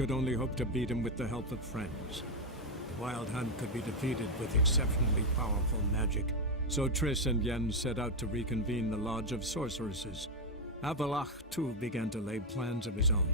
could only hope to beat him with the help of friends. The Wild Hunt could be defeated with exceptionally powerful magic, so Triss and Yen set out to reconvene the Lodge of Sorceresses. Avallac'h, too, began to lay plans of his own.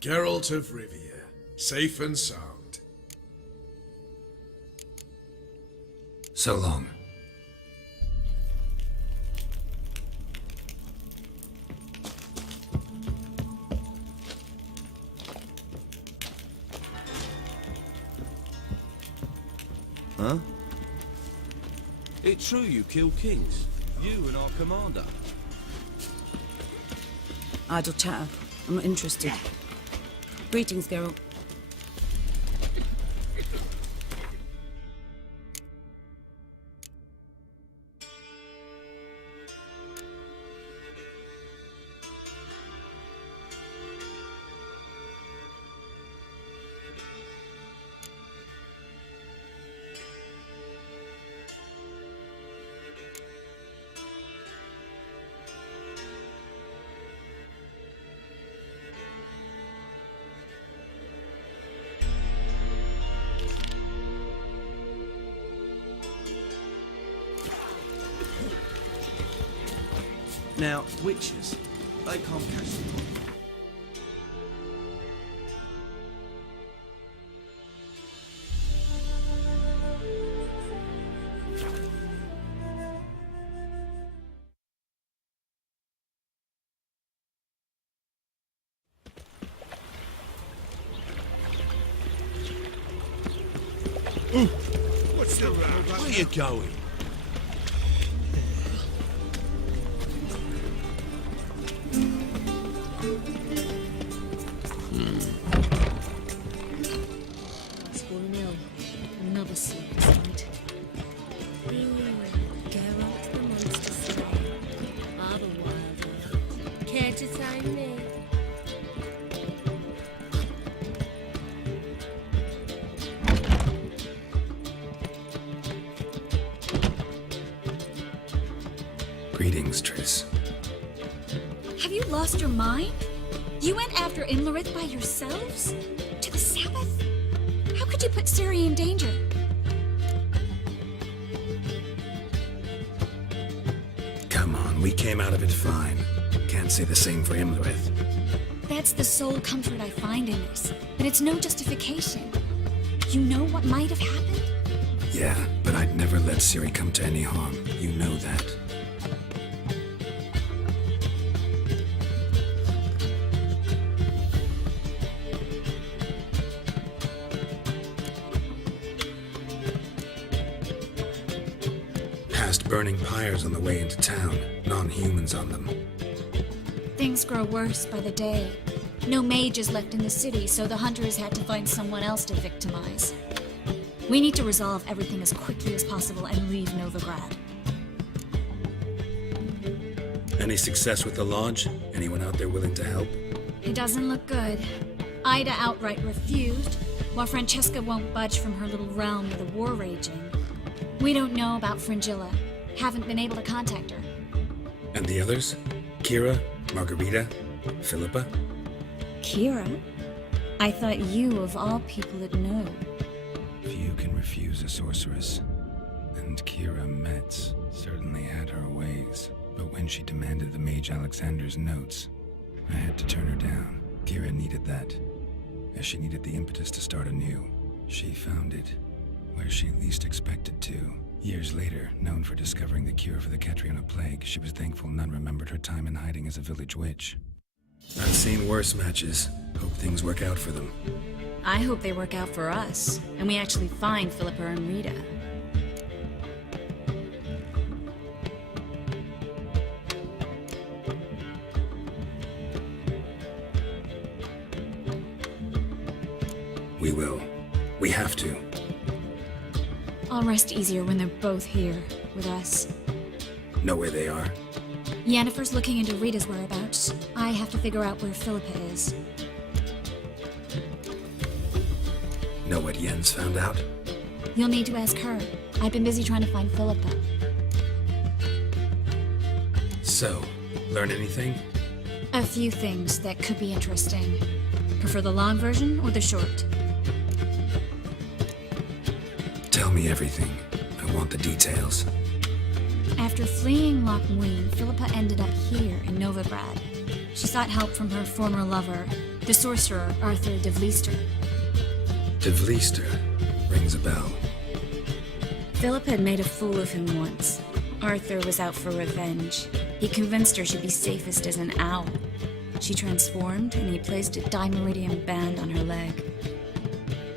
Geralt of Rivia, safe and sound. So long. Huh? It's true you kill kings. You and our commander. Idle chatter. I'm not interested. Greetings, Geralt. Now, witches, they can't catch them. What's the row? Where you going? It's fallen ill. Another sleepless night. Geralt the monster slayer. Otherwise, care to sign me? Greetings, Triss. Have you lost your mind? You went after Imlerith by yourselves? To the Sabbath? How could you put Ciri in danger? Come on, we came out of it fine. Can't say the same for Imlerith. That's the sole comfort I find in this, but it's no justification. You know what might have happened? Yeah, but I'd never let Ciri come to any harm. You know that. Past burning pyres on the way into town, non-humans on them. Things grow worse by the day. No mages left in the city, so the hunters had to find someone else to victimize. We need to resolve everything as quickly as possible and leave Novigrad. Any success with the lodge? Anyone out there willing to help? It doesn't look good. Ida outright refused, while Francesca won't budge from her little realm with the war raging. We don't know about Fringilla. Haven't been able to contact her. And the others? Kira? Margarita? Philippa? Kira? I thought you, of all people, would know. Few can refuse a sorceress. And Kira Metz certainly had her ways. But when she demanded the Mage Alexander's notes, I had to turn her down. Kira needed that, as she needed the impetus to start anew. She found it where she least expected to. Years later, known for discovering the cure for the Catriona plague, she was thankful none remembered her time in hiding as a village witch. I've seen worse matches. Hope things work out for them. I hope they work out for us, and we actually find Philippa and Rita. We will. We have to. I'll rest easier when they're both here with us. Know where they are? Yennefer's looking into Rita's whereabouts. I have to figure out where Philippa is. Know what Yen's found out? You'll need to ask her. I've been busy trying to find Philippa. So, learn anything? A few things that could be interesting. Prefer the long version or the short? Tell me everything. I want the details. After fleeing Loch Muin, Philippa ended up here in Novigrad. She sought help from her former lover, the sorcerer Arthur de Vlister. De Vlister rings a bell. Philippa had made a fool of him once. Arthur was out for revenge. He convinced her she'd be safest as an owl. She transformed, and he placed a dimeridium band on her leg.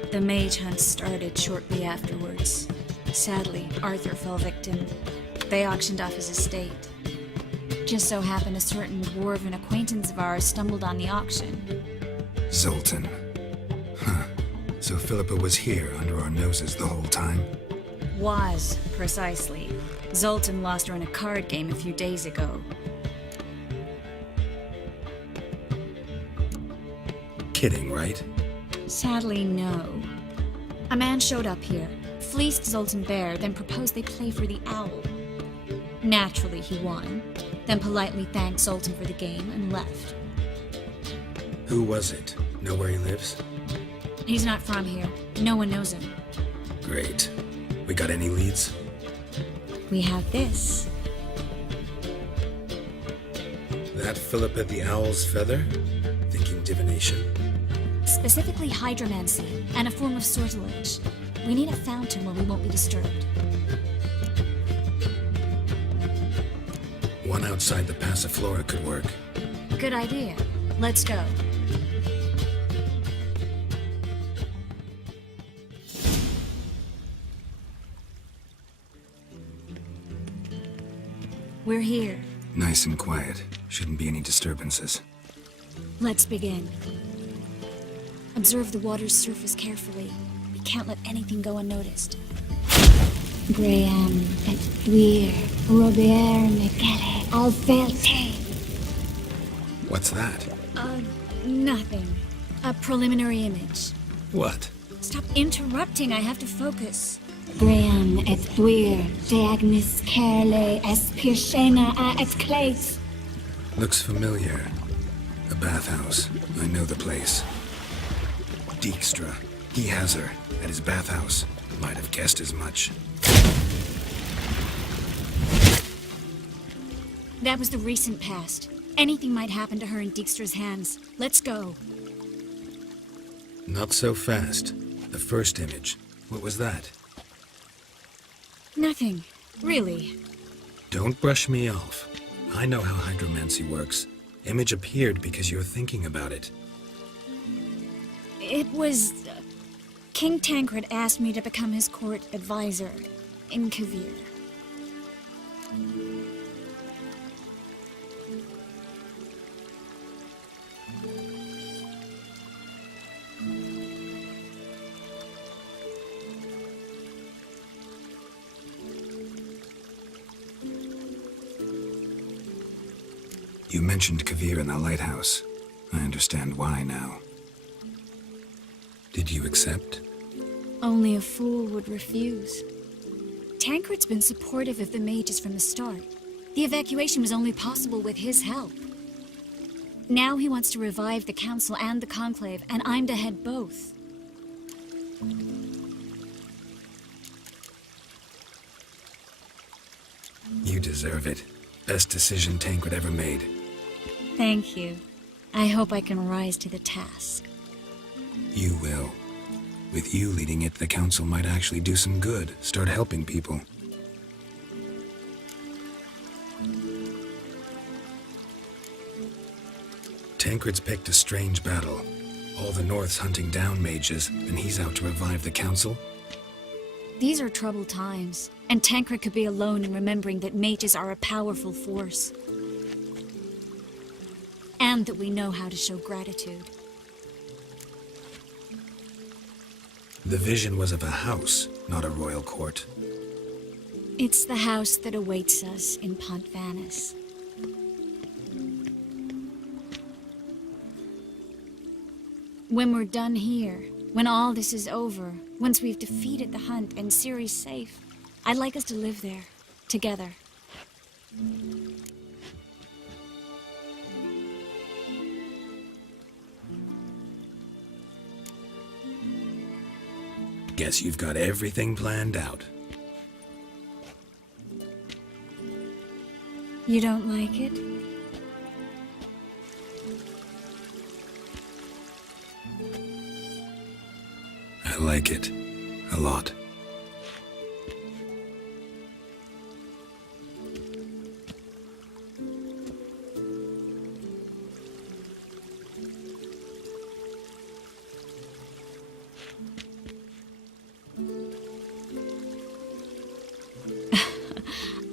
The mage hunt started shortly afterwards. Sadly, Arthur fell victim. They auctioned off his estate. Just so happened a certain dwarven acquaintance of ours stumbled on the auction. Zoltan. Huh. So Philippa was here under our noses the whole time? Was, precisely. Zoltan lost her in a card game a few days ago. Kidding, right? Sadly, no. A man showed up here, fleeced Zoltan bare, then proposed they play for the owl. Naturally, he won, then politely thanked Zoltan for the game and left. Who was it? Know where he lives? He's not from here. No one knows him. Great. We got any leads? We have this. That Philippa the Owl's feather? Thinking divination? Specifically hydromancy, and a form of sortilege. We need a fountain where we won't be disturbed. One outside the Passiflora could work. Good idea. Let's go. We're here. Nice and quiet. Shouldn't be any disturbances. Let's begin. Observe the water's surface carefully. We can't let anything go unnoticed. Graham, et wir, Robert Michele, Alvelte. What's that? Nothing. A preliminary image. What? Stop interrupting, I have to focus. Graham, et wir, Deagnis Kerle, Espirshena a et Claes. Looks familiar. A bathhouse. I know the place. Dijkstra. He has her at his bathhouse. Might have guessed as much. That was the recent past. Anything might happen to her in Dijkstra's hands. Let's go. Not so fast. The first image. What was that? Nothing. Really. Don't brush me off. I know how hydromancy works. Image appeared because you're thinking about it. It was... King Tancred asked me to become his court advisor in Kavir. You mentioned Kavir in the lighthouse. I understand why now. Did you accept? Only a fool would refuse. Tancred's been supportive of the mages from the start. The evacuation was only possible with his help. Now he wants to revive the Council and the Conclave, and I'm to head both. You deserve it. Best decision Tancred ever made. Thank you. I hope I can rise to the task. You will. With you leading it, the Council might actually do some good. Start helping people. Tancred's picked a strange battle. All the North's hunting down mages, and he's out to revive the Council? These are troubled times, and Tancred could be alone in remembering that mages are a powerful force. And that we know how to show gratitude. The vision was of a house, not a royal court. It's the house that awaits us in Pont Vanis. When we're done here, when all this is over, once we've defeated the hunt and Ciri's safe, I'd like us to live there, together. Guess you've got everything planned out. You don't like it? I like it. A lot.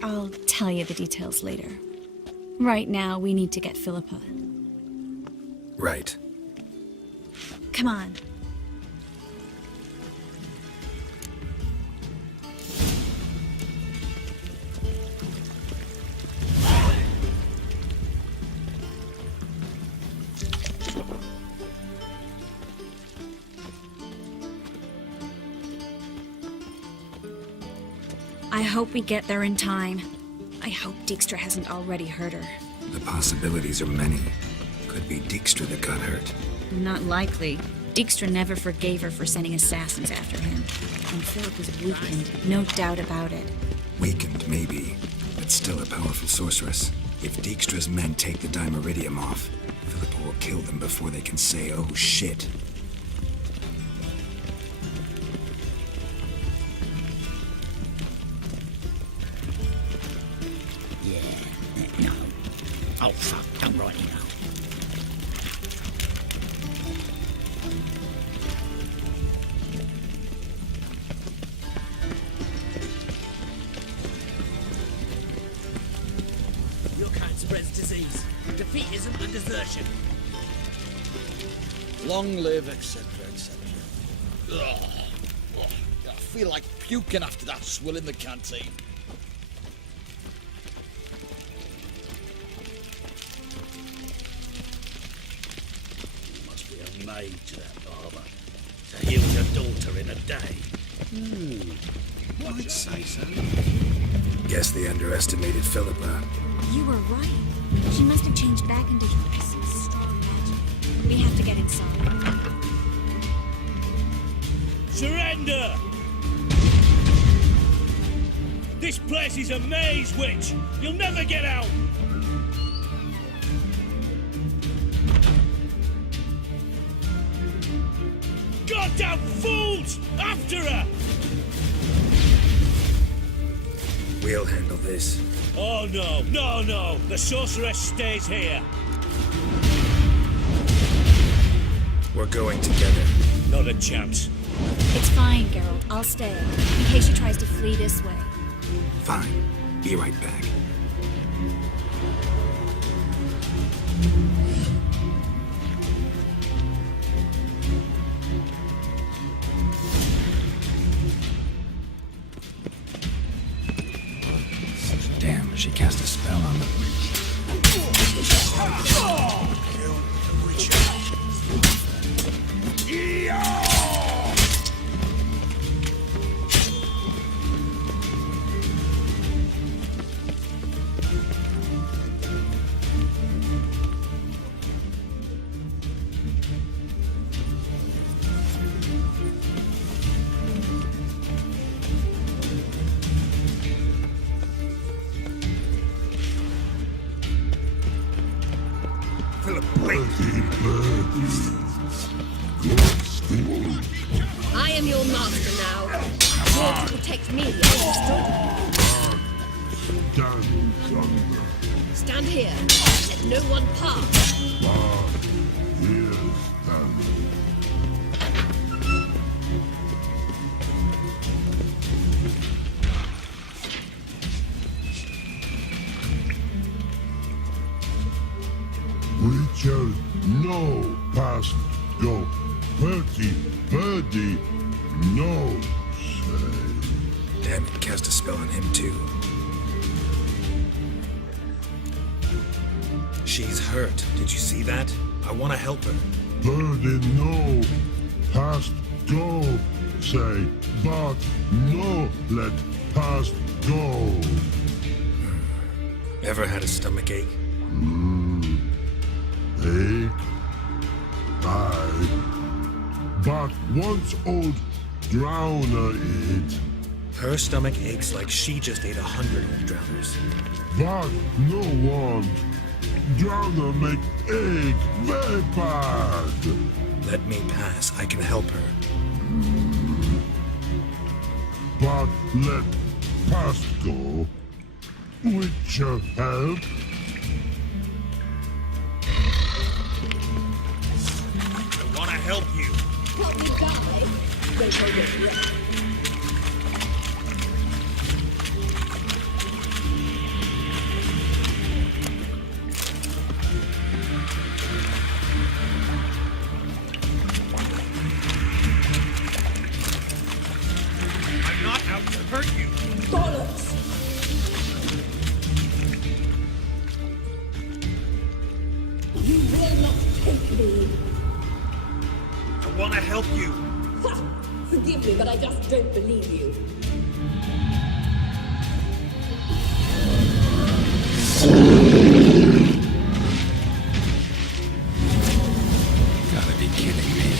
I'll tell you the details later. Right now, we need to get Philippa. Right. Come on. I hope we get there in time. I hope Dijkstra hasn't already hurt her. The possibilities are many. Could be Dijkstra that got hurt. Not likely. Dijkstra never forgave her for sending assassins after him. And Philip was weakened, no doubt about it. Weakened, maybe, but still a powerful sorceress. If Dijkstra's men take the Dimeridium off, Philippa will kill them before they can say, oh shit. No. Oh, fuck, don't write it now. Your kind spreads disease. Defeatism and desertion. Long live, etc., etc. I feel like puking after that swill in the canteen. Must be a maid to that barber. To heal your daughter in a day. I'd say so. Guess they underestimated Philippa. You were right. She must have changed back into some strong magic. We have to get inside. Surrender! This place is a maze, witch! You'll never get out! Goddamn fools! After her! We'll handle this. Oh no, no, no! The sorceress stays here! We're going together. Not a chance. It's fine, Geralt. I'll stay, in case she tries to flee this way. Fine. Be right back. Damn, she cast a spell on them. I am your master now. You're to protect me, understood? Stand here. Let no one pass. Creatures no passage. go. Birdie, no say. Damn it, cast a spell on him too. She's hurt. Did you see that? I want to help her. Birdie, no. Past go, say. But no, let past go. Ever had a stomach ache? Ache? Aye. But once old drowner it. Her stomach aches like she just ate 100 old drowners. But no one. Drowner make ache very bad. Let me pass. I can help her. But let past go. Which help? I want to help you. Help me die. They go get wrecked. I'm not out to hurt you. Bollocks! You will not take me. I want to help you. Ha! Forgive me, but I just don't believe you. Gotta be kidding me.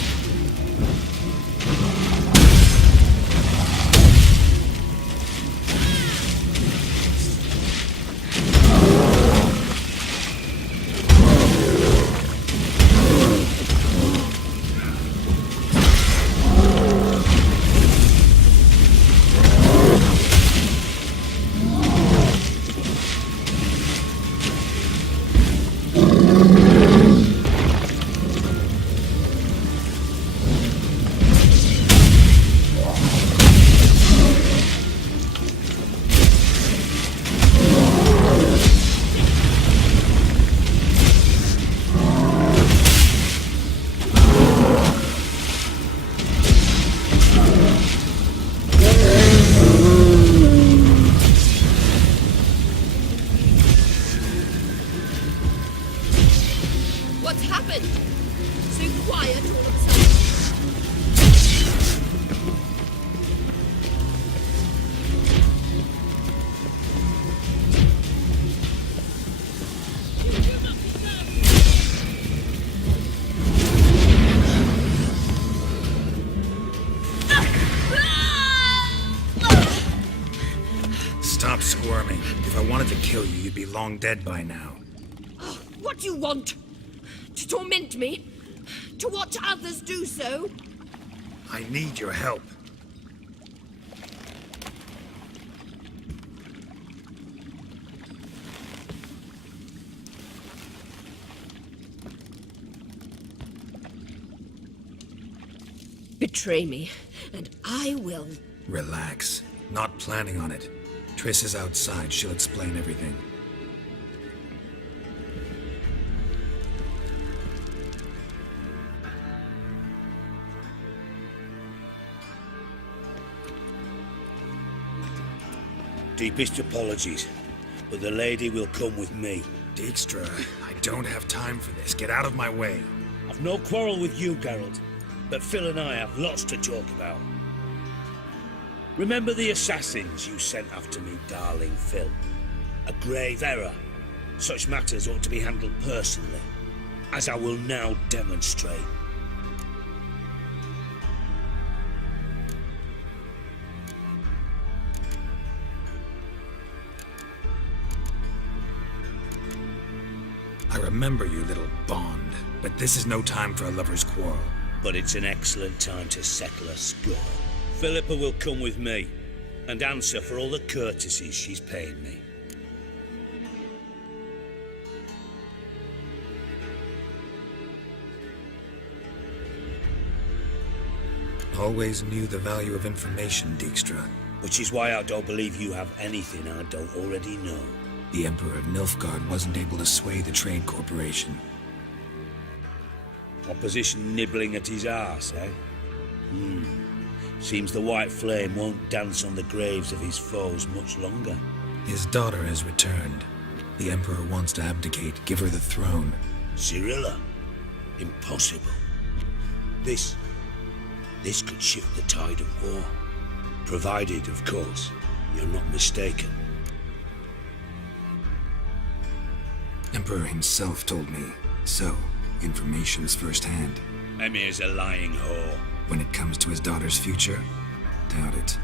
What's happened? So quiet all of a sudden. Stop squirming. If I wanted to kill you, you'd be long dead by now. What do you want? To torment me? To watch others do so? I need your help. Betray me, and I will. Relax. Not planning on it. Triss is outside. She'll explain everything. Deepest apologies, but the lady will come with me. Dijkstra, I don't have time for this. Get out of my way. I've no quarrel with you, Geralt, but Phil and I have lots to talk about. Remember the assassins you sent after me, darling Phil? A grave error. Such matters ought to be handled personally, as I will now demonstrate. I remember you, little Bond, but this is no time for a lover's quarrel. But it's an excellent time to settle a score. Philippa will come with me and answer for all the courtesies she's paying me. Always knew the value of information, Dijkstra. Which is why I don't believe you have anything I don't already know. The Emperor of Nilfgaard wasn't able to sway the Trade Corporation. Opposition nibbling at his arse, eh? Seems the white flame won't dance on the graves of his foes much longer. His daughter has returned. The Emperor wants to abdicate, give her the throne. Cyrilla? Impossible. This could shift the tide of war. Provided, of course, you're not mistaken. Emperor himself told me. So, information's firsthand. Emir's a lying whore. When it comes to his daughter's future, doubt it.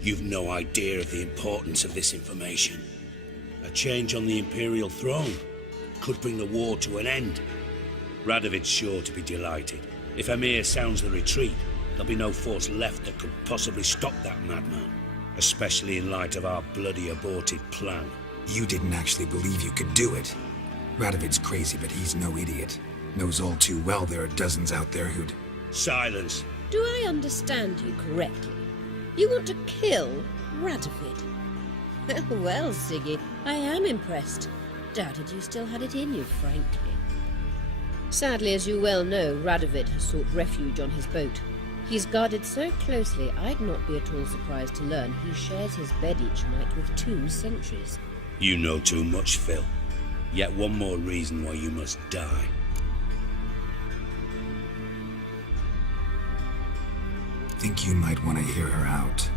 You've no idea of the importance of this information. A change on the Imperial throne could bring the war to an end. Radovid's sure to be delighted. If Emir sounds the retreat, there'll be no force left that could possibly stop that madman. Especially in light of our bloody aborted plan. You didn't actually believe you could do it. Radovid's crazy, but he's no idiot. Knows all too well there are dozens out there who'd... Silence. Do I understand you correctly? You want to kill Radovid? Well, Siggy, I am impressed. Doubted you still had it in you, frankly. Sadly, as you well know, Radovid has sought refuge on his boat. He's guarded so closely, I'd not be at all surprised to learn he shares his bed each night with 2 sentries. You know too much, Phil. Yet one more reason why you must die. Think you might want to hear her out.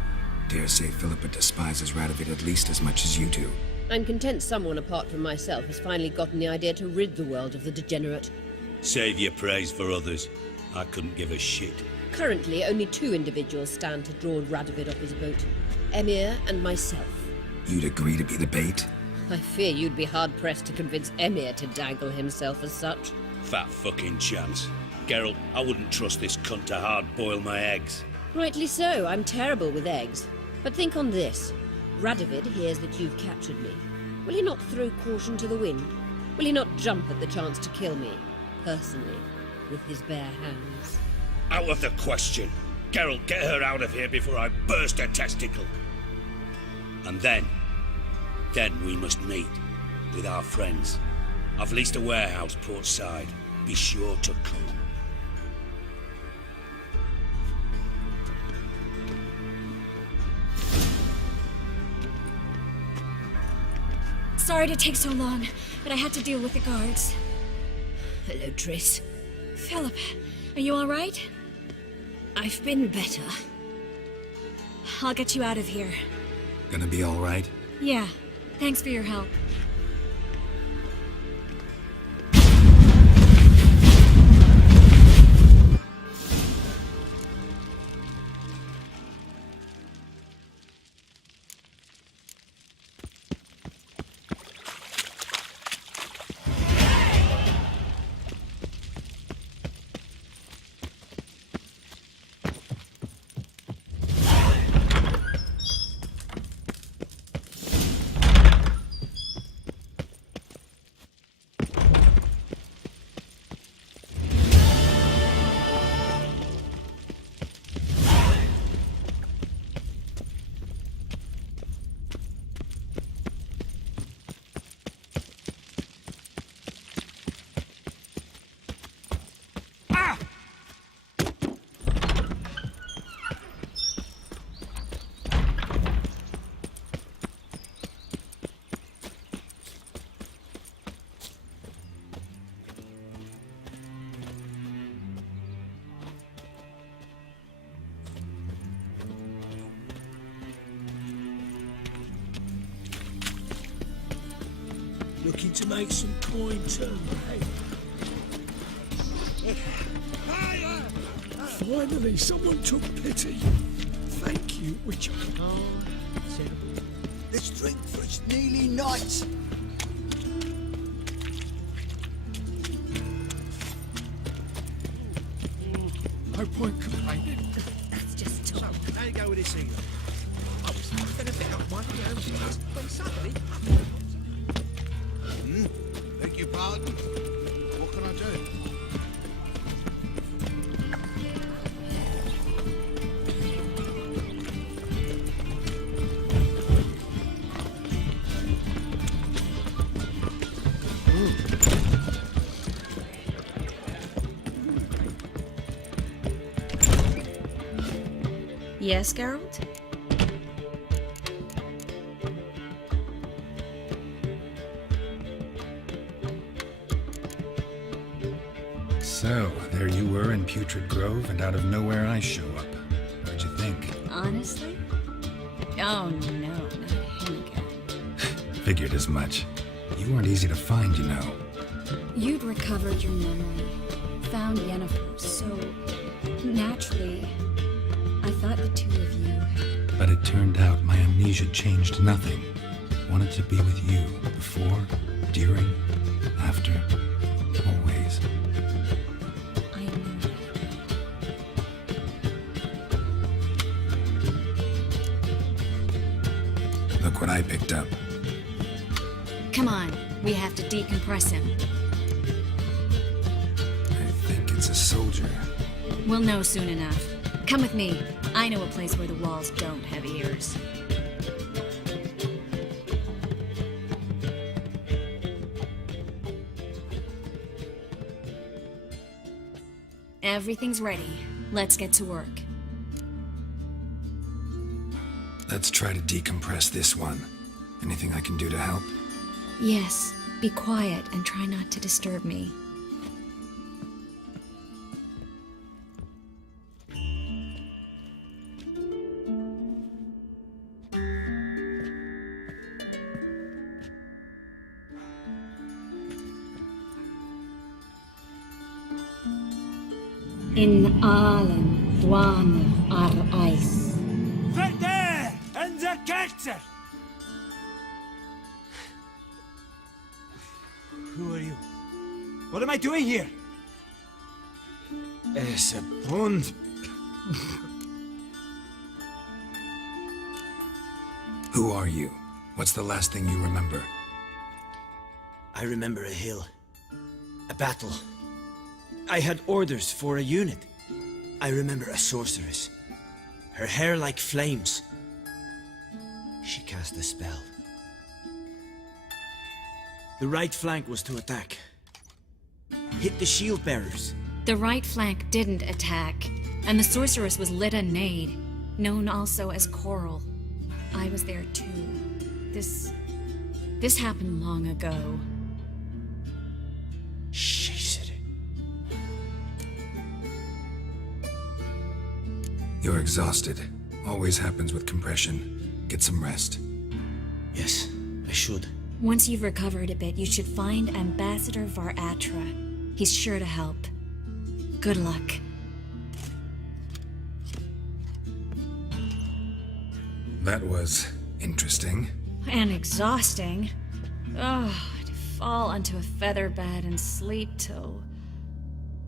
Dare say Philippa despises Radovid at least as much as you do. I'm content someone apart from myself has finally gotten the idea to rid the world of the degenerate. Save your praise for others. I couldn't give a shit. Currently, only 2 individuals stand to draw Radovid off his boat. Emir and myself. You'd agree to be the bait? I fear you'd be hard-pressed to convince Emir to dangle himself as such. Fat fucking chance. Geralt, I wouldn't trust this cunt to hard-boil my eggs. Rightly so, I'm terrible with eggs. But think on this. Radovid hears that you've captured me. Will he not throw caution to the wind? Will he not jump at the chance to kill me, personally, with his bare hands? Out of the question. Geralt, get her out of here before I burst her testicle. And then we must meet with our friends. I've leased a warehouse port side. Be sure to come. Sorry to take so long, but I had to deal with the guards. Hello, Triss. Philip, are you all right? I've been better. I'll get you out of here. Gonna be all right? Yeah, thanks for your help. Looking to make some coin too, eh? Finally, someone took pity. Thank you, Witcher. Oh, terrible. Let's drink, for it's nearly night. No point complaining. That's just talk. So, how you go with this evening? I was going to pick up one of your own first, when suddenly... Beg your pardon. What can I do? Yes, Geralt? So, there you were in Putrid Grove, and out of nowhere I show up. What'd you think? Honestly? Oh no, not him again. Figured as much. You weren't easy to find, you know. You'd recovered your memory, found Yennefer, so naturally, I thought the two of you. But it turned out my amnesia changed nothing. Wanted to be with you, before, during, after, always. I knew that. Look what I picked up. Come on, we have to decompress him. I think it's a soldier. We'll know soon enough. Come with me. I know a place where the walls don't have ears. Everything's ready. Let's get to work. Let's try to decompress this one. Anything I can do to help? Yes, be quiet and try not to disturb me. In allen dwane eis. Verder and the Kerzer! Who are you? What am I doing here? Es a bond. Who are you? What's the last thing you remember? I remember a hill. A battle. I had orders for a unit. I remember a sorceress. Her hair like flames. She cast a spell. The right flank was to attack. Hit the shield bearers. The right flank didn't attack, and the sorceress was Lita Nade, known also as Coral. I was there too. This happened long ago. You're exhausted. Always happens with compression. Get some rest. Yes, I should. Once you've recovered a bit, you should find Ambassador Varatra. He's sure to help. Good luck. That was interesting. And exhausting. Oh, to fall onto a feather bed and sleep till...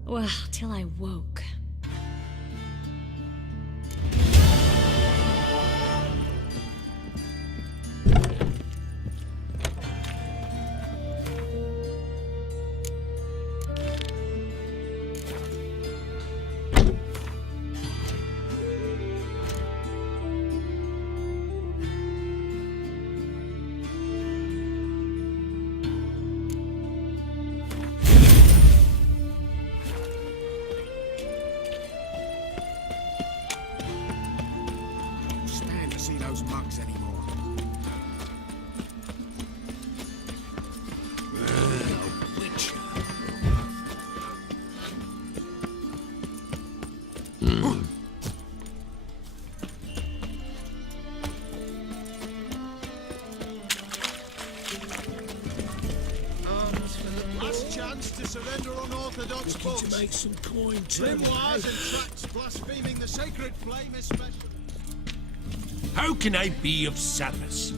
well, till I woke. Looking to make some coin too. Grimoires and tracts blaspheming the sacred flame especially. How can I be of service?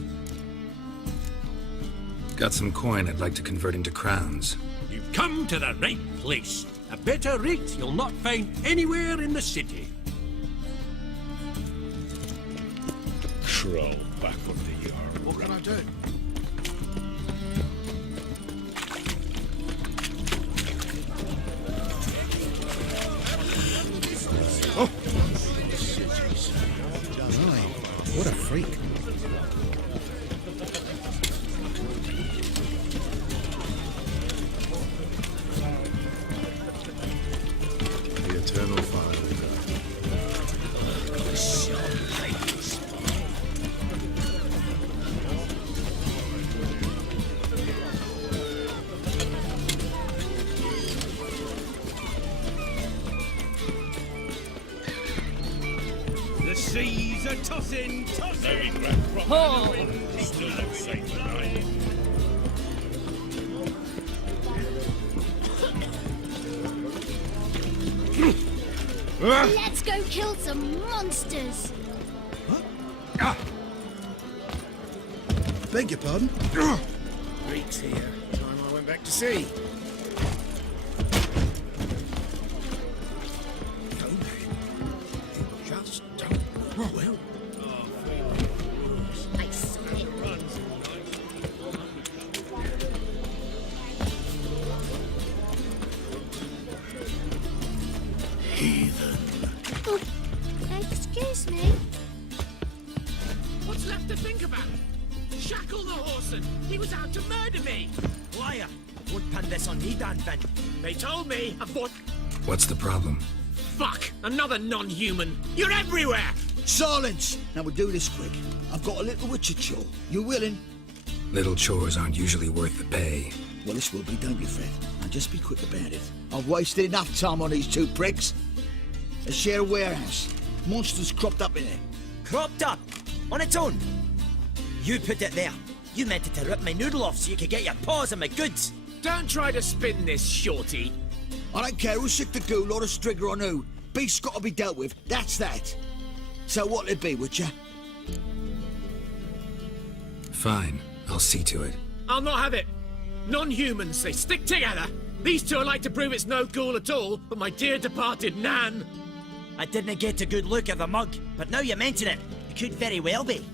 Got some coin I'd like to convert into crowns. You've come to the right place. A better rate you'll not find anywhere in the city. Crawl back under your... What can I do? Oh! What a freak. The eternal fire. a tossing, Very grand prop. Oh. Still not safe tonight. Let's go kill some monsters. Beg your pardon? Greeks here. Time I went back to sea. Just don't know well. I saw it. Heathen. Oh, excuse me. What's left to think about? Shackle the horseman. He was out to murder me. Liar! Don't pin this on me, Dan Finn. They told me. I thought, What's the problem? fuck, another non-human. You're everywhere. Silence! Now we'll do this quick. I've got a little witcher chore. You willing? Little chores aren't usually worth the pay. Well, this will be, don't you, Fred? Now just be quick about it. I've wasted enough time on these two pricks. Let's share a warehouse. Monsters cropped up in it. Cropped up? On its own? You put it there. You meant it to rip my noodle off so you could get your paws on my goods. Don't try to spin this, shorty. I don't care who's sick the ghoul or a strigger on who. Beast's got to be dealt with. That's that. So what'll it be, Witcher? Fine, I'll see to it. I'll not have it. Non-humans, they stick together. These two are like to prove it's no ghoul at all, but my dear departed Nan. I didn't get a good look at the mug, but now you mention it, it could very well be.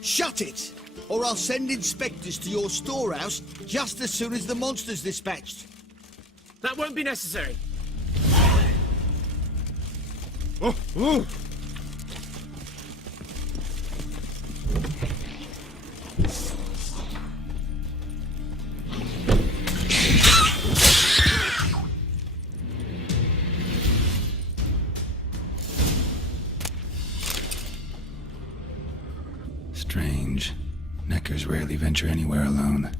Shut it! Or I'll send inspectors to your storehouse just as soon as the monster's dispatched. That won't be necessary. Strange. Neckers rarely venture anywhere alone.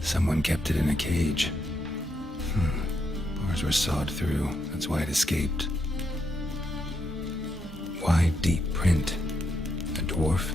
Someone kept it in a cage. Bars were sawed through. That's why it escaped. Wide, deep print. A dwarf?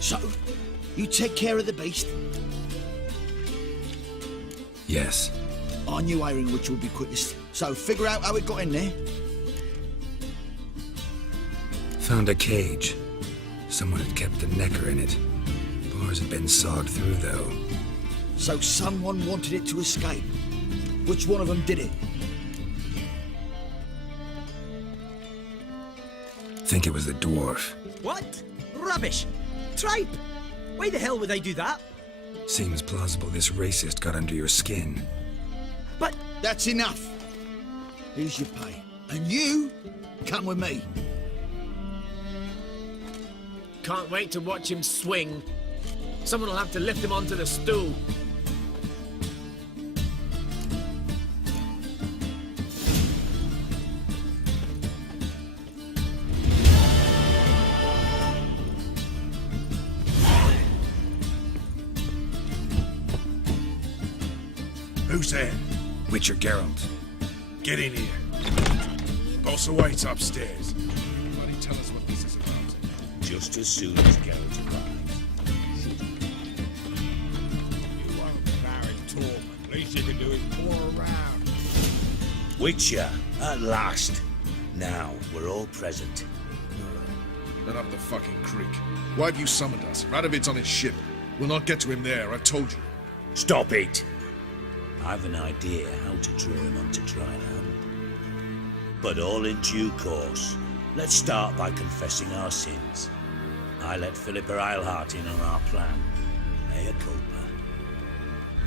So, you take care of the beast. Yes. I knew hiring which would be quickest. So figure out how it got in there. Found a cage. Someone had kept a necker in it. Bars had been sawed through, though. So someone wanted it to escape. Which one of them did it? Think it was the dwarf. What? Rubbish! Tripe! Why the hell would I do that? Seems plausible this racist got under your skin. But... That's enough. Here's your pay. And you, come with me. Can't wait to watch him swing. Someone will have to lift him onto the stool. Who's there? Witcher Geralt. Get in here. Boss awaits upstairs. Everybody tell us what this is about. Just as soon as Geralt arrives. You won't marry talk. Least you can do is pour around. Witcher, at last. Now, we're all present. Then up the fucking creek. Why have you summoned us? Radovid's on his ship. We'll not get to him there, I've told you. Stop it! I've an idea how to draw him onto dry land. But all in due course. Let's start by confessing our sins. I let Philippa Eilhart in on our plan. Mea culpa.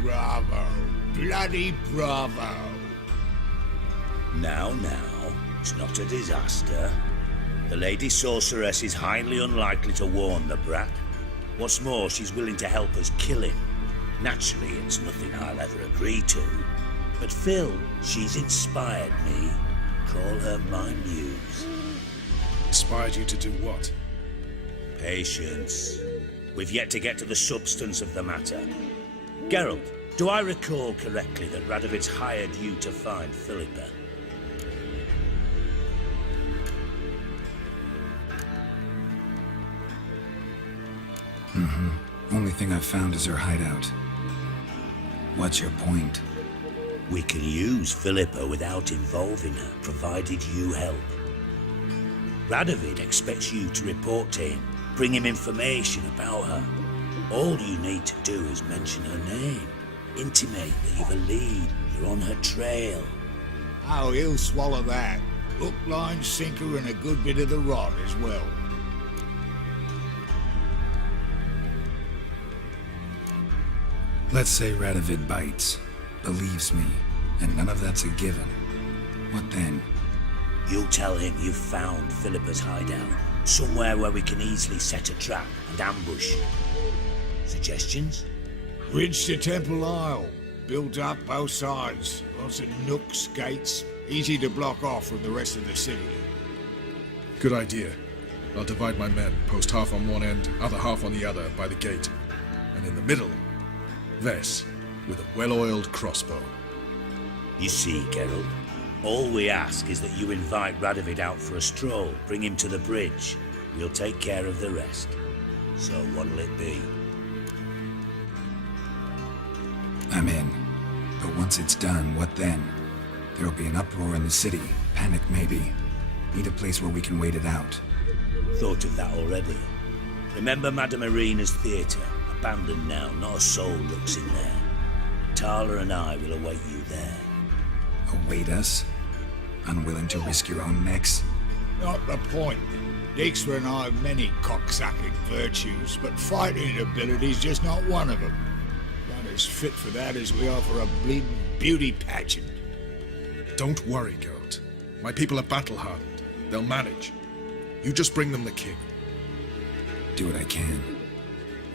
Bravo. Bloody bravo. Now, it's not a disaster. The Lady Sorceress is highly unlikely to warn the brat. What's more, she's willing to help us kill him. Naturally, it's nothing I'll ever agree to. But Phil, she's inspired me. Call her my muse. Inspired you to do what? Patience. We've yet to get to the substance of the matter. Geralt, do I recall correctly that Radovid's hired you to find Philippa? Only thing I've found is her hideout. What's your point? We can use Philippa without involving her, provided you help. Radovid expects you to report to him, bring him information about her. All you need to do is mention her name, intimate that you've a lead, you're on her trail. Oh, he'll swallow that. Hook, line, sinker, and a good bit of the rod as well. Let's say Radovid bites, believes me, and none of that's a given. What then? You'll tell him you've found Philippa's hideout, somewhere where we can easily set a trap and ambush. Suggestions? Bridge to Temple Isle. Built up both sides. Lots of nooks, gates. Easy to block off from the rest of the city. Good idea. I'll divide my men, post half on one end, other half on the other, by the gate. And in the middle, Vess, with a well-oiled crossbow. You see, Geralt, all we ask is that you invite Radovid out for a stroll, bring him to the bridge. We'll take care of the rest. So what'll it be? I'm in. But once it's done, what then? There'll be an uproar in the city. Panic, maybe. Need a place where we can wait it out. Thought of that already. Remember Madame Irina's theatre? Abandoned now, not a soul looks in there. Tala and I will await you there. Await us? Unwilling to risk your own necks? Not the point. Dijkstra and I have many cocksucking virtues, but fighting ability's just not one of them. Not as fit for that as we are for a bleeding beauty pageant. Don't worry, Geralt. My people are battle-hardened. They'll manage. You just bring them the king. Do what I can.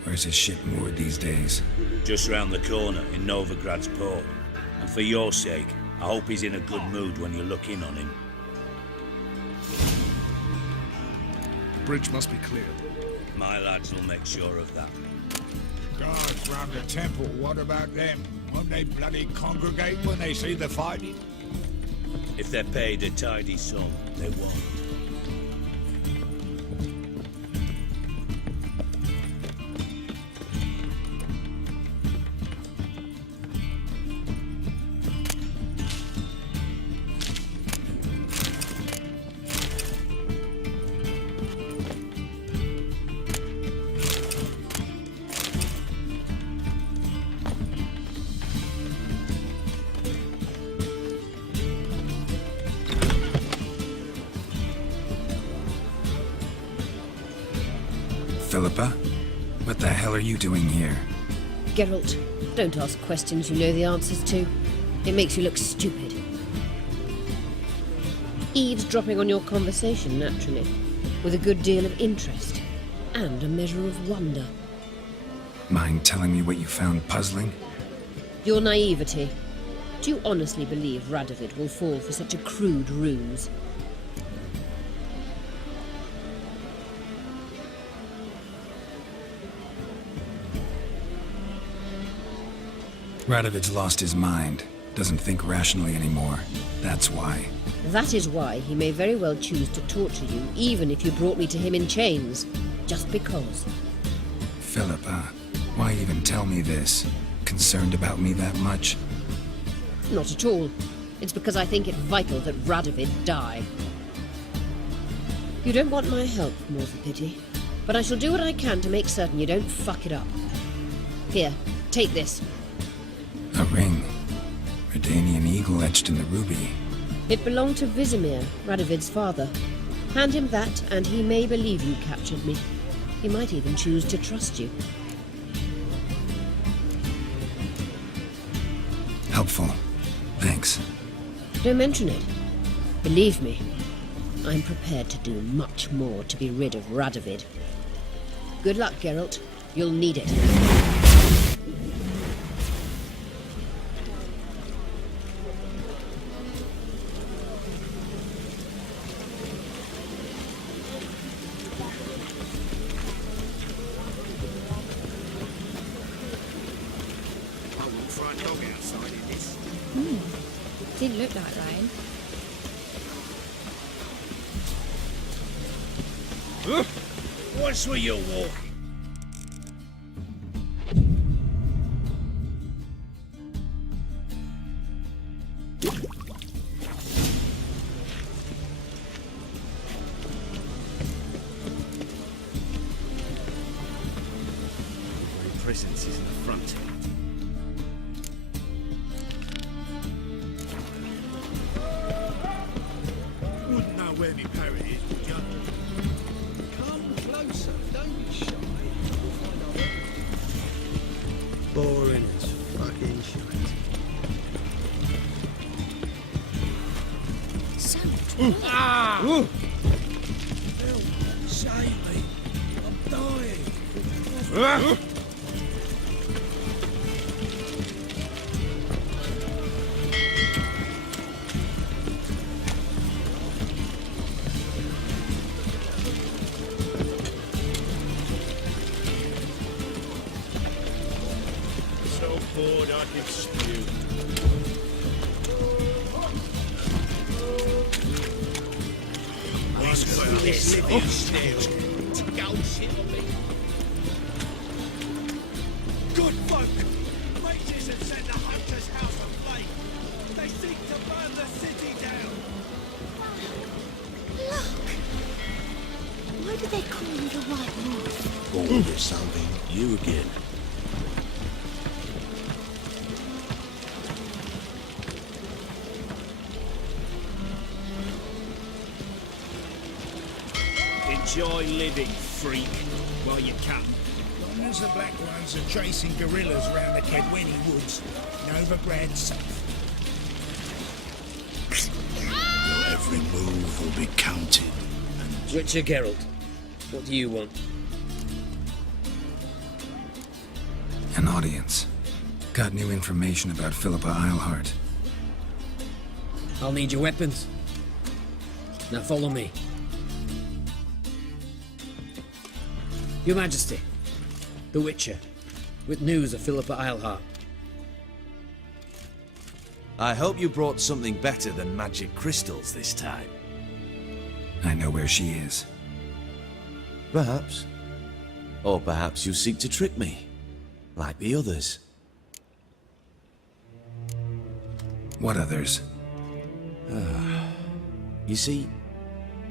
Where's his ship moored these days? Just round the corner in Novigrad's port. And for your sake, I hope he's in a good mood when you look in on him. The bridge must be cleared. My lads will make sure of that. Guards round the temple, what about them? Won't they bloody congregate when they see the fighting? If they're paid a tidy sum, they won't. Philippa? What the hell are you doing here? Geralt, don't ask questions you know the answers to. It makes you look stupid. Eavesdropping on your conversation, naturally, with a good deal of interest and a measure of wonder. Mind telling me what you found puzzling? Your naivety. Do you honestly believe Radovid will fall for such a crude ruse? Radovid's lost his mind. Doesn't think rationally anymore. That's why. That is why he may very well choose to torture you, even if you brought me to him in chains. Just because. Philippa, why even tell me this? Concerned about me that much? Not at all. It's because I think it vital that Radovid die. You don't want my help, more's the pity. But I shall do what I can to make certain you don't fuck it up. Here, take this. A ring. Redanian eagle etched in the ruby. It belonged to Vizimir, Radovid's father. Hand him that, and he may believe you captured me. He might even choose to trust you. helpful. Thanks. Don't mention it. Believe me, I'm prepared to do much more to be rid of Radovid. Good luck, Geralt. You'll need it. Didn't look like rain. What's with your walking? Presence is in the front. Wouldn't know where my parrot is, would you? Come closer, don't be shy. We'll find our way. Boring as fucking shite. So Ah! Help! Save me! I'm dying! So bored I could spew. This living still. Go shit on me. Good folk! Mages have set the hunter's house aflame. They seek to burn the city down. Look! Why do they call you the White Wolf? Born with something. You again. Enjoy living, freak, while you can. Long as the Black Ones are chasing gorillas round the Kedweni woods, Novigrad safe. Your every move will be counted. Witcher Geralt, what do you want? An audience. Got new information about Philippa Eilhart. I'll need your weapons. Now follow me. Your Majesty, the Witcher, with news of Philippa Eilhart. I hope you brought something better than magic crystals this time. I know where she is. Perhaps. Or perhaps you seek to trick me, like the others. What others? You see,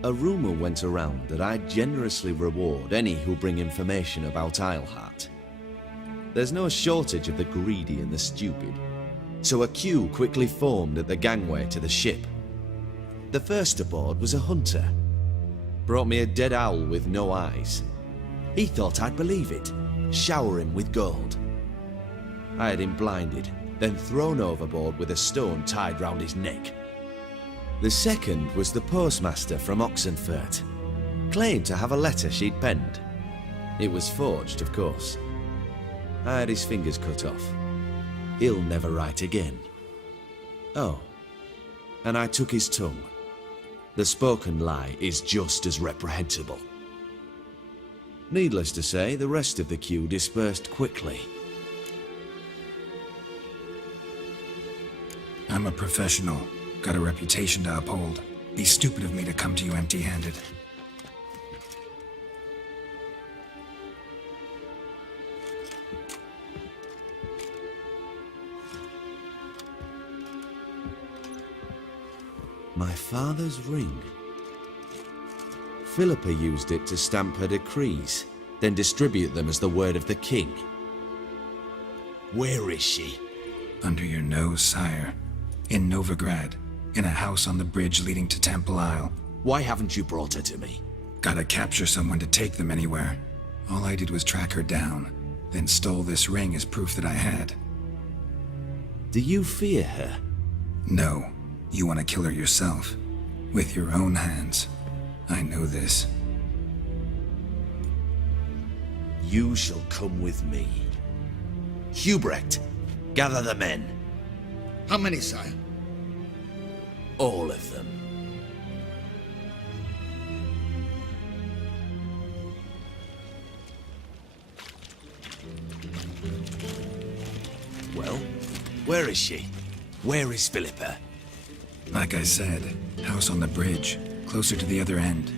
a rumor went around that I generously reward any who bring information about Eilhart. There's no shortage of the greedy and the stupid, so a queue quickly formed at the gangway to the ship. The first aboard was a hunter. Brought me a dead owl with no eyes. He thought I'd believe it, shower him with gold. I had him blinded, then thrown overboard with a stone tied round his neck. The second was the postmaster from Oxenfurt. Claimed to have a letter she'd penned. It was forged, of course. I had his fingers cut off. He'll never write again. Oh, and I took his tongue. The spoken lie is just as reprehensible. Needless to say, the rest of the queue dispersed quickly. I'm a professional. Got a reputation to uphold. Be stupid of me to come to you empty-handed. My father's ring. Philippa used it to stamp her decrees, then distribute them as the word of the king. Where is she? Under your nose, sire. In Novigrad. In a house on the bridge leading to Temple Isle. Why haven't you brought her to me? Gotta capture someone to take them anywhere. All I did was track her down, then stole this ring as proof that I had. Do you fear her? No. You want to kill her yourself. With your own hands. I know this. You shall come with me. Hubrecht, gather the men. How many, sire? All of them. Well, where is she? Where is Philippa? Like I said, house on the bridge, closer to the other end.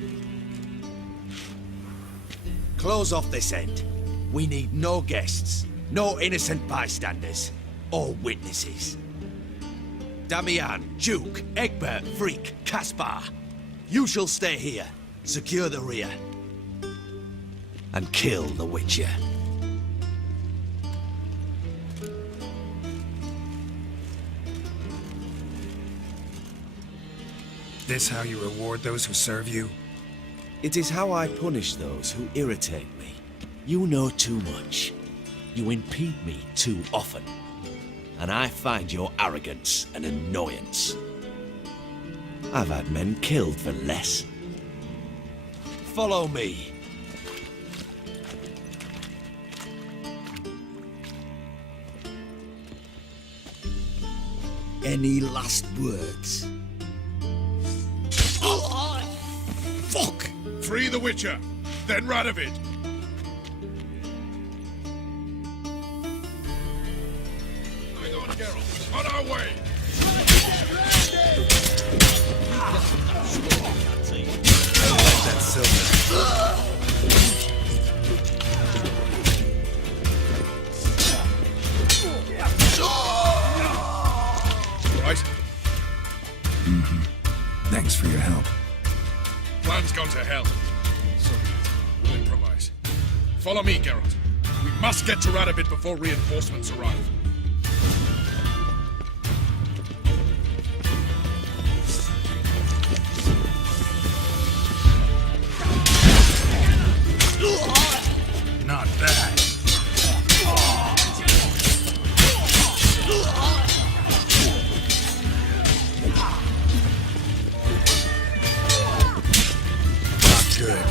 Close off this end. We need no guests, no innocent bystanders, or witnesses. Damian, Duke, Egbert, Freak, Caspar. You shall stay here, secure the rear, and kill the Witcher. This how you reward those who serve you? It is how I punish those who irritate me. You know too much. You impede me too often. And I find your arrogance an annoyance. I've had men killed for less. Follow me. Any last words? Fuck! Free the Witcher, then Radovid. Hang on, Geralt. On our way. That silver. Right. Thanks for your help. Plan's gone to hell. So we'll improvise. Follow me, Geralt. We must get to Radovid before reinforcements arrive. Not bad. Good.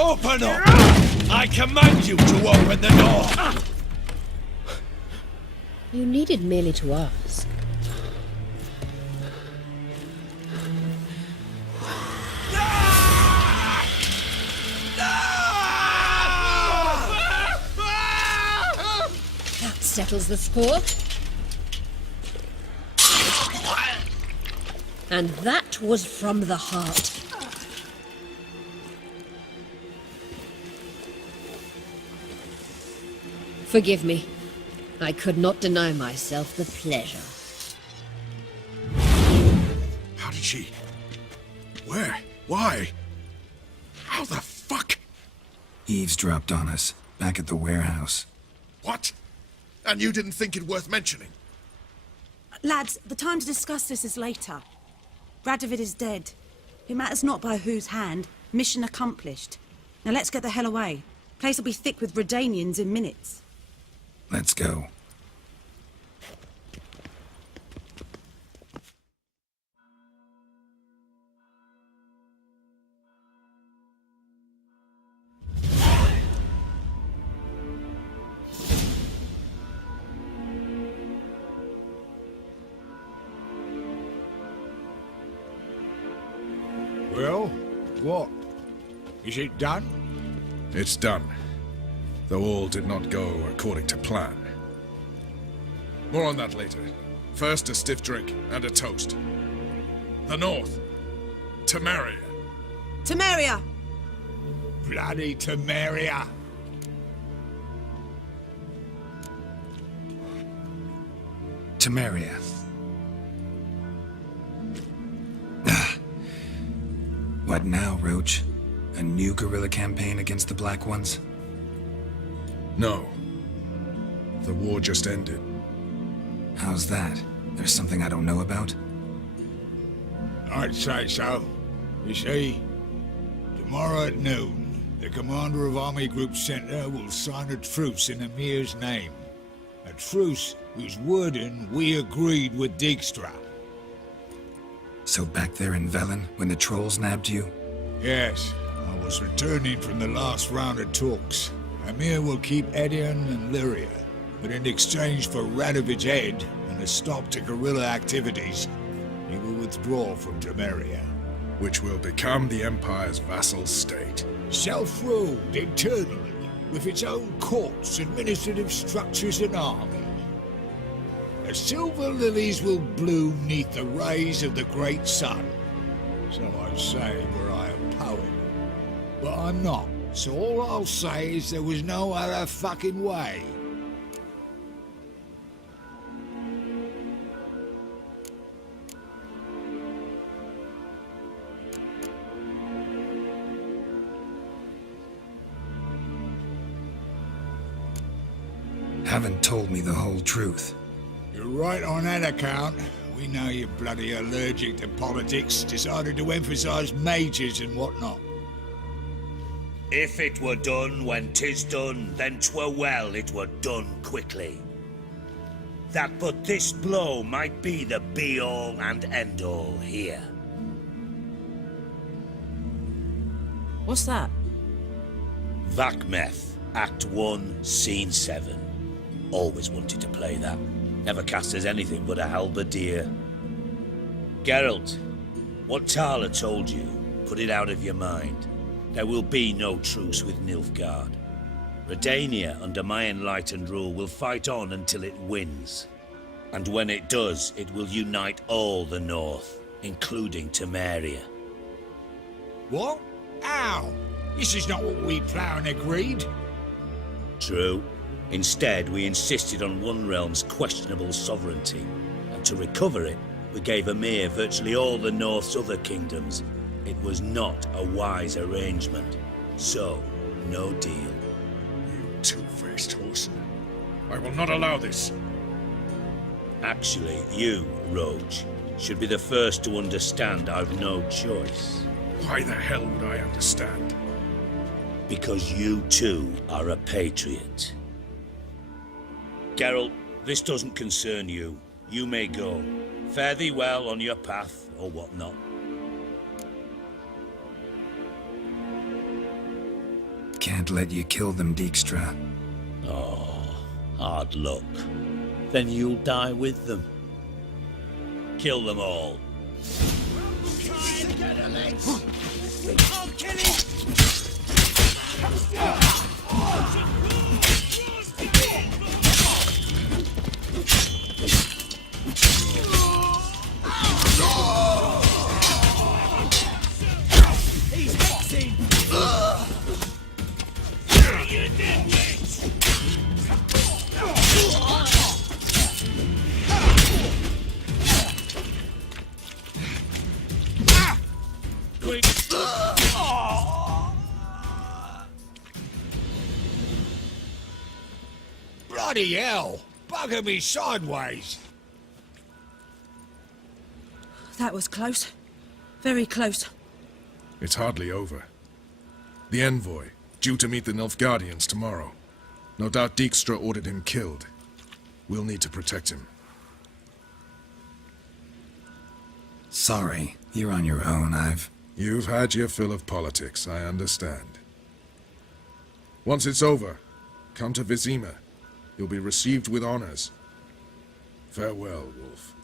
Open up! I command you to open the door! You needed merely to ask. That settles the score. And that was from the heart. Forgive me. I could not deny myself the pleasure. How did she? Where? Why? How the fuck? Eavesdropped on us, back at the warehouse. What? And you didn't think it worth mentioning? Lads, the time to discuss this is later. Radovid is dead. It matters not by whose hand. Mission accomplished. Now let's get the hell away. Place will be thick with Redanians in minutes. Let's go. Well, what? Is it done? It's done, though all did not go according to plan. More on that later. First, a stiff drink and a toast. The North. Temeria. Temeria! Bloody Temeria! Temeria. What now, Roach? A new guerrilla campaign against the Black Ones? No. The war just ended. How's that? There's something I don't know about? I'd say so. You see, tomorrow at noon, the commander of Army Group Center will sign a truce in Emir's name. A truce whose wording we agreed with Dijkstra. So back there in Velen, when the trolls nabbed you? Yes, I was returning from the last round of talks. Emir will keep Edion and Lyria, but in exchange for Radovid's head and a stop to guerrilla activities, he will withdraw from Temeria. Which will become the Empire's vassal state. Self-ruled internally, with its own courts, administrative structures and army. The silver lilies will bloom neath the rays of the great sun. So I'd say were I a poet. But I'm not, so all I'll say is there was no other fucking way. Haven't told me the whole truth. You're right on that account. We know you're bloody allergic to politics, decided to emphasize majors and whatnot. If it were done when 'tis done, then 'twere well it were done quickly. That but this blow might be the be-all and end-all here. What's that? Vakmeth, Act 1, Scene 7. Always wanted to play that. Never cast as anything but a halberdier. Geralt, what Tala told you, put it out of your mind. There will be no truce with Nilfgaard. Redania, under my enlightened rule, will fight on until it wins. And when it does, it will unite all the North, including Temeria. What? How? This is not what we planned and agreed. True. Instead, we insisted on one realm's questionable sovereignty, and to recover it, we gave Emir virtually all the North's other kingdoms. It was not a wise arrangement, so no deal. You two-faced horse. I will not allow this. Actually, you, Roach, should be the first to understand I've no choice. Why the hell would I understand? Because you too are a patriot. Geralt, this doesn't concern you. You may go. Fare thee well on your path, or whatnot. Can't let you kill them, Dijkstra. Oh, hard luck. Then you'll die with them. Kill them all. Bloody hell! Bugger me sideways! That was close. Very close. It's hardly over. The envoy, due to meet the Nilfgaardians tomorrow. No doubt Dijkstra ordered him killed. We'll need to protect him. Sorry, you're on your own. You've had your fill of politics, I understand. Once it's over, come to Vizima. You'll be received with honors. Farewell, Wolf.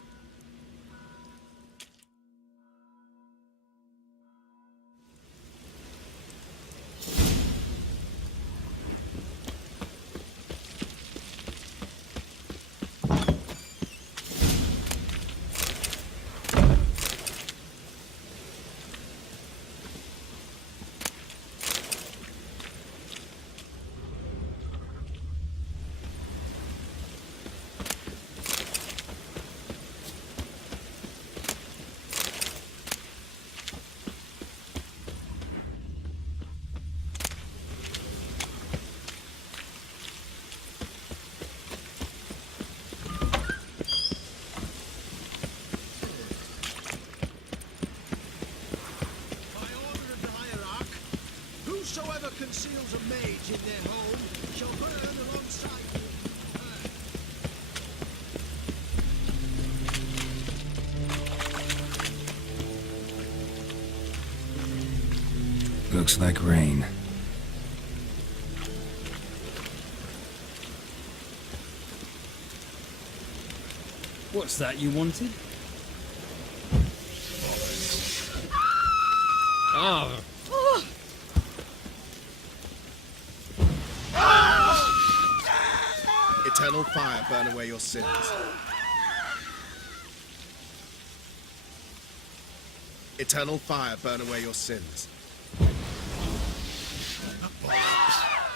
Whosoever conceals a mage in their home shall burn alongside him. Looks like rain. What's that you wanted? Ah. Eternal fire burn away your sins. Eternal fire burn away your sins.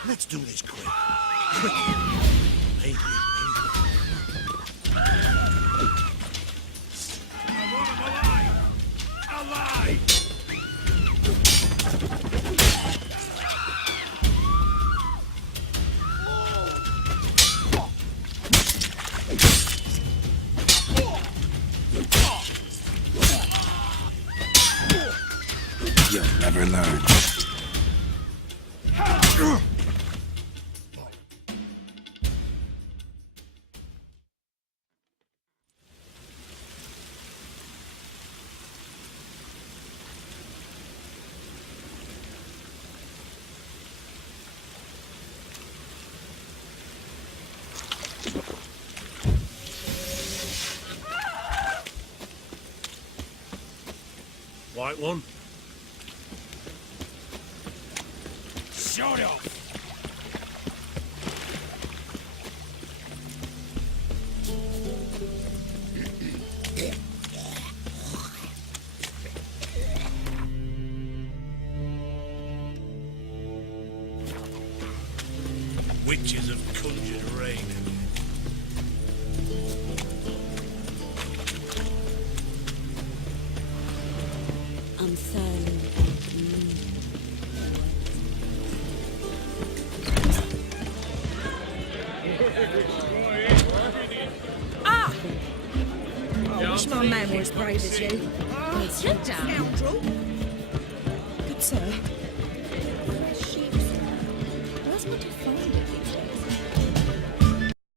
Let's do this quick. Maybe. I want him alive! Alive! You'll never learn. White one. Shut up! Witches have conjured rain. I'm silent. Ah! I wish my man were as brave as you. Sit down. Scoundrel. Good sir. Where's sheep? Where's what you find it these days?